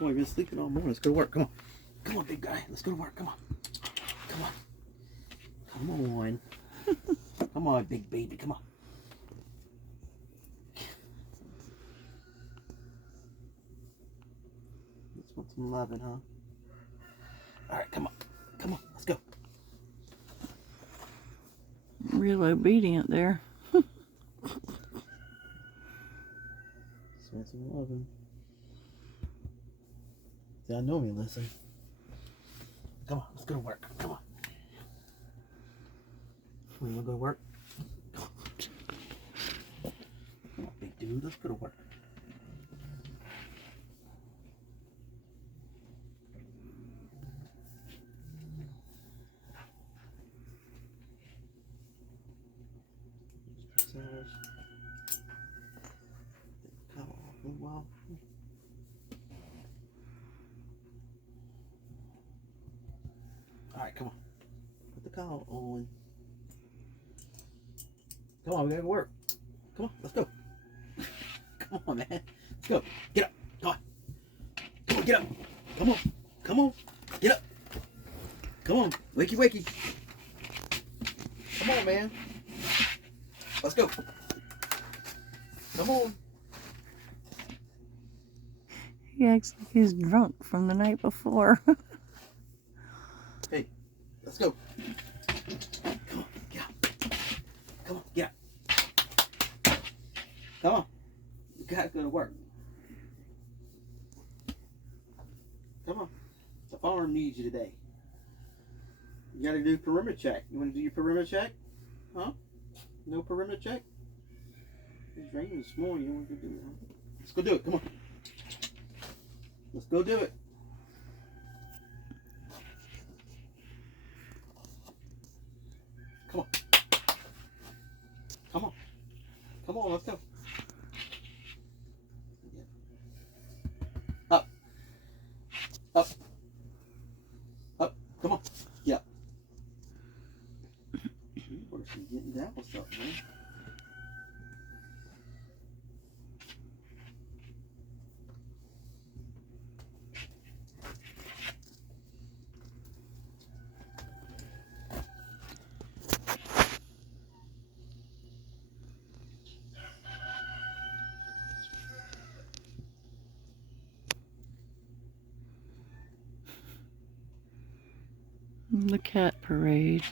Come on, you've been sleeping all morning. Let's go to work. Come on. Come on, big guy. Let's go to work. Come on. Come on. Come on. Come on, big baby. Come on. Just want some loving, huh? All right, come on. Come on. Let's go. Real obedient there. Just want some loving. See, I know me, listen. Come on, let's go to work. Come on. You wanna go to work? Come on, big dude. Let's go to work. Well, all right, come on. Put the collar on. Come on, we gotta go work. Come on, let's go. Come on, man. Let's go. Get up. Come on. Come on, get up. Come on. Come on. Get up. Come on. Wakey, wakey. Come on, man. Let's go. Come on. He acts like he's drunk from the night before. Hey, let's go. Come on, get up. Come on, get up. Come on. You gotta go to work. Come on. The farm needs you today. You gotta do perimeter check. You wanna do your perimeter check? Huh? No perimeter check? It's raining this morning. You don't want to do it, huh? Let's go do it. Come on. Let's go do it. Come on. Come on. Come on, let's go. Up. Up. Up. Come on. Yeah. Where's she getting down with stuff, man? The cat parade.